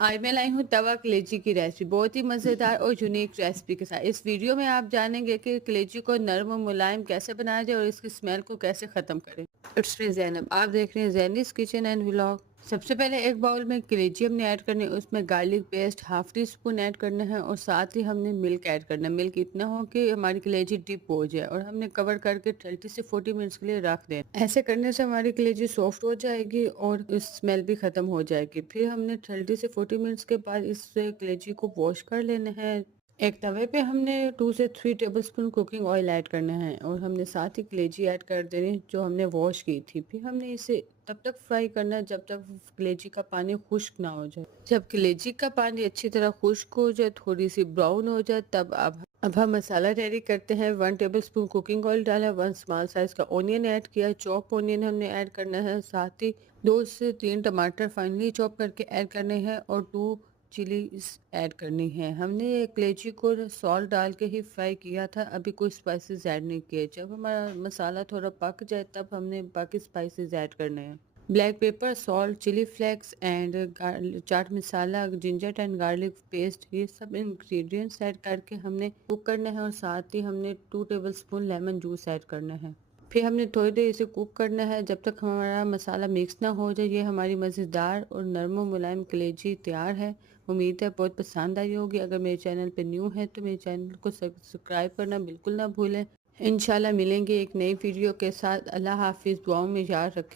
आज मैं लाई हूँ तवा कलेजी की रेसिपी, बहुत ही मज़ेदार और यूनिक रेसिपी के साथ। इस वीडियो में आप जानेंगे कि कलेजी को नरम और मुलायम कैसे बनाया जाए और इसकी स्मेल को कैसे ख़त्म करें। इट्स मी ज़ैनब, आप देख रहे हैं ज़ैनिस किचन एंड व्लॉग। सबसे पहले एक बाउल में कलेजी हमने ऐड करनी है, उसमें garlic paste half tea spoon add करना है और साथ ही हमने मिल्क ऐड करना है। मिल्क इतना हो कि हमारी कलेजी डिप हो जाए और हमने कवर करके 30 से 40 मिनट्स के लिए रख दें। ऐसे करने से हमारी कलेजी सॉफ्ट हो जाएगी और स्मेल भी खत्म हो जाएगी। फिर हमने 30 से 40 मिनट्स के बाद इस कलेजी को वॉश कर लेना है। एक तवे पे हमने 2 से 3 टेबलस्पून कुकिंग ऑयल ऐड करना है और हमने साथ ही कलेजी ऐड कर देनी है जो हमने वॉश की थी। फिर हमने इसे तब तक फ्राई करना है जब तक कलेजी का पानी खुश्क ना हो जाए। जब कलेजी का पानी अच्छी तरह खुश्क हो जाए, थोड़ी सी ब्राउन हो जाए, तब अब हम मसाला रेडी करते हैं। 1 टेबलस्पून कुकिंग ऑयल डाला, 1 स्मॉल साइज का ऑनियन ऐड किया, चॉप ऑनियन हमने ऐड करना है। साथ ही 2 से 3 टमाटर फाइनली चॉप करके ऐड करने हैं और 2 चिलीज ऐड करनी है। हमने ये कलेजी को सॉल्ट डाल के ही फ्राई किया था, अभी कोई स्पाइसेस ऐड नहीं किए। जब हमारा मसाला थोड़ा पक जाए तब हमने बाकी स्पाइसेस ऐड करने हैं। Black pepper, salt, chilli flakes and chaat masala, ginger and garlic paste, ये सब इंग्रेडिएंट्स ऐड करके हमने कुक करना है और साथ ही हमने 2 टेबलस्पून लेमन जूस ऐड करना है। फिर हमने थोड़ी देर इसे कुक करना है जब तक हमारा मसाला मिक्स ना हो जाए। ये हमारी मज़ेदार और नरम और मुलायम कलेजी तैयार है। उम्मीद है बहुत पसंद आई होगी। अगर मेरे चैनल पे न्यू है तो मेरे चैनल को सब्सक्राइब करना बिल्कुल ना भूलें। इंशाल्लाह मिलेंगे एक नई वीडियो के साथ। अल्लाह हाफिज़, दुआओं में याद रखें।